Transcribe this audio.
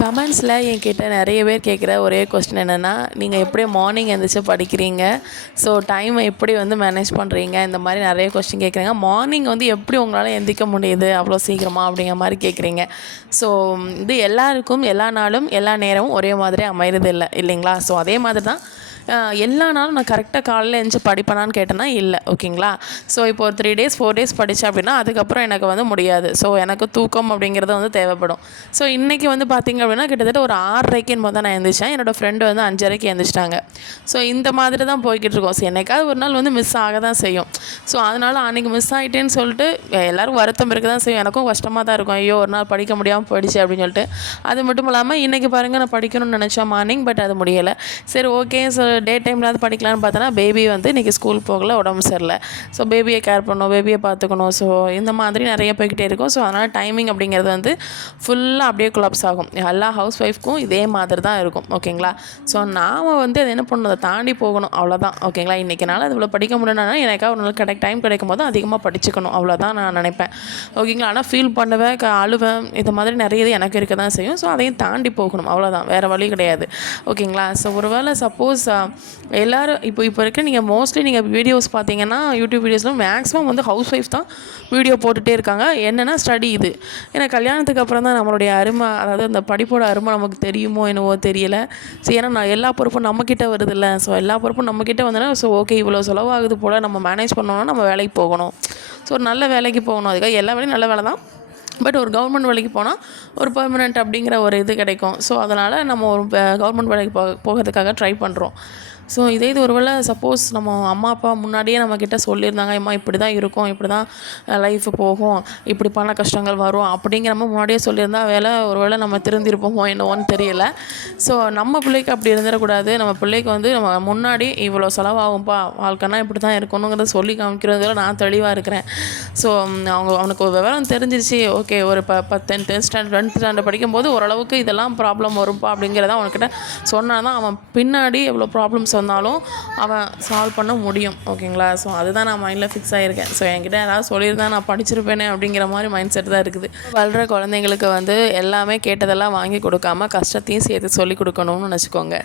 கமெண்ட்ஸில் என்கிட்ட நிறைய பேர் கேட்குற ஒரே கொஸ்டின் என்னென்னா நீங்கள் எப்படி மார்னிங் எழுந்திரிச்சு படிக்கிறீங்க? ஸோ டைமை எப்படி வந்து மேனேஜ் பண்ணுறீங்க இந்த மாதிரி நிறைய கொஸ்டின் கேட்குறாங்க. மார்னிங் வந்து எப்படி உங்களால் எந்திரிக்க முடியுது? அவ்வளோ சீக்கிரமாக அப்படிங்கிற மாதிரி கேட்குறீங்க. ஸோ இது எல்லாருக்கும் எல்லா நாளும் எல்லா நேரமும் ஒரே மாதிரி அமையிறது இல்லை இல்லைங்களா? ஸோ அதே மாதிரி தான் எல்லா நாளும் நான் கரெக்டாக காலையில் எழுந்து படிப்பேனான்னு கேட்டேன்னா இல்லை ஓகேங்களா ஸோ இப்போ ஒரு த்ரீ டேஸ் ஃபோர் டேஸ் படித்தேன் அப்படின்னா அதுக்கப்புறம் எனக்கு வந்து முடியாது. ஸோ எனக்கு தூக்கம் அப்படிங்கிறது வந்து தேவைப்படும். ஸோ இன்றைக்கி வந்து பார்த்திங்க அப்படின்னா கிட்டத்தட்ட ஒரு ஆறரைக்கு என்னமோ தான் நான் எழுந்திரிச்சேன் என்னோடய ஃப்ரெண்டு வந்து அஞ்சரைக்கு எழுந்திரிச்சிட்டாங்க ஸோ இந்த மாதிரி தான் போய்கிட்டு இருக்கோம். ஸோ என்னைக்காவது ஒரு நாள் வந்து மிஸ் ஆக தான் செய்யும். ஸோ அதனால் அன்றைக்கி மிஸ் ஆகிட்டேன்னு சொல்லிட்டு எல்லோரும் வருத்தம் இருக்க தான் செய்யும். எனக்கும் கஷ்டமாக தான் இருக்கும். ஐயோ ஒரு நாள் படிக்க முடியாமல் போயிடுச்சு அப்படின்னு சொல்லிட்டு. அது மட்டும் இல்லாமல் இன்றைக்கி பாருங்கள் நான் படிக்கணும்னு நினச்சேன் மார்னிங் பட் அது முடியலை. சரி ஓகே ஸோ டே டைம்லாவது படிக்கலாம்னு பார்த்தோன்னா பேபி வந்து இன்றைக்கி ஸ்கூல் போகல உடம்பு சரியில்லை. ஸோ பேபியை கேர் பண்ணணும் பேபியை பார்த்துக்கணும். ஸோ இந்த மாதிரி நிறைய போய்கிட்டே இருக்கும். ஸோ அதனால் டைமிங் அப்படிங்கிறது வந்து ஃபுல்லாக அப்படியே குலாப்ஸ் ஆகும். எல்லா ஹவுஸ் ஒய்ஃப்க்கும் இதே மாதிரி தான் இருக்கும். ஓகேங்களா ஸோ நாம் வந்து அது என்ன பண்ணணும்? அதை தாண்டி போகணும். அவ்வளோதான் ஓகேங்களா இன்றைக்கி அது இவ்வளோ படிக்க முடியலன்னா எனக்காக ஒரு நாள் கிடைக்க டைம் கிடைக்கும் போது அதிகமாக படிச்சுக்கணும். அவ்வளோதான் நான் நினைப்பேன். ஓகேங்களா ஆனால் ஃபீல் பண்ணுவேன் க அழுவேன். இந்த மாதிரி நிறைய இது எனக்கு இருக்க தான் செய்யும். ஸோ அதையும் தாண்டி போகணும். அவ்வளோதான் வேறு வழி கிடையாது. ஓகேங்களா ஸோ ஒருவேளை சப்போஸ் எல்லோரும் இப்போ இப்போ இருக்க நீங்கள் மோஸ்ட்லி நீங்கள் வீடியோஸ் பார்த்தீங்கன்னா யூடியூப் வீடியோஸில் மேக்ஸிமம் வந்து ஹவுஸ் ஒய்ஃப் தான் வீடியோ போட்டுகிட்டே இருக்காங்க. என்னென்னா ஸ்டடி இது. ஏன்னா கல்யாணத்துக்கு அப்புறம் தான் நம்மளுடைய அருமை அதாவது அந்த படிப்போட அருமை நமக்கு தெரியுமோ என்னவோ தெரியலை. ஸோ ஏன்னா நான் எல்லா பொறுப்பும் நம்மக்கிட்ட வருதில்ல. ஸோ எல்லா பொறுப்பும் நம்மக்கிட்ட வந்தோன்னா ஸோ ஓகே இவ்வளோ செலவாகுது போல் நம்ம மேனேஜ் பண்ணோன்னா நம்ம வேலைக்கு போகணும். ஸோ ஒரு நல்ல வேலைக்கு போகணும். அதுக்காக எல்லா வேலையும் நல்ல வேலை தான். பட் ஒரு கவர்மெண்ட் வேலைக்கு போனால் ஒரு பெர்மனெண்ட் அப்படிங்கிற ஒரு இது கிடைக்கும். ஸோ அதனால் நம்ம ஒரு கவர்மெண்ட் வேலைக்கு போக போகிறதுக்காக ட்ரை பண்ணுறோம் ஸோ இதே இது ஒருவேளை சப்போஸ் நம்ம அம்மா அப்பா முன்னாடியே நம்மக்கிட்ட சொல்லியிருந்தாங்க அம்மா இப்படி தான் இருக்கும் இப்படி தான் லைஃப் போகும் இப்படி பண கஷ்டங்கள் வரும் அப்படிங்கிற நம்ம முன்னாடியே சொல்லியிருந்தா வேலை ஒரு வேளை நம்ம திருந்திருப்போமோ என்னவோன்னு தெரியல. ஸோ நம்ம பிள்ளைக்கு அப்படி இருந்துடக்கூடாது. நம்ம பிள்ளைக்கு வந்து நம்ம முன்னாடி இவ்வளோ செலவாகும்ப்பா வாழ்க்கைனா இப்படி தான் இருக்கணுங்கிறத சொல்லி காமிக்கிறதுல நான் தெளிவாக இருக்கிறேன். ஸோ அவங்க அவனுக்கு ஒரு விவரம் தெரிஞ்சிருச்சு. ஓகே ஒரு ப பத்து டென்த் ஸ்டாண்டர்ட் டென்த் ஸ்டாண்டர்ட் படிக்கும்போது ஓரளவுக்கு இதெல்லாம் ப்ராப்ளம் வரும்ப்பா அப்படிங்கிறத அவன்கிட்ட சொன்னால் தான் அவன் பின்னாடி எவ்வளோ ப்ராப்ளம்ஸ் சொன்னாலும் அவன் சால்வ் பண்ண முடியும் ஓகேங்களா ஸோ அதுதான் நான் மைண்டில் ஃபிக்ஸ் ஆகிருக்கேன் ஸோ என்கிட்ட யாராவது சொல்லியிருந்தா நான் படிச்சிருப்பேனே அப்படிங்கிற மாதிரி மைண்ட் செட் தான் இருக்குது. வளர்கிற குழந்தைங்களுக்கு வந்து எல்லாமே கேட்டதெல்லாம் வாங்கி கொடுக்காம கஷ்டத்தையும் சேர்த்து சொல்லி கொடுக்கணும்னு நினச்சிக்கோங்க.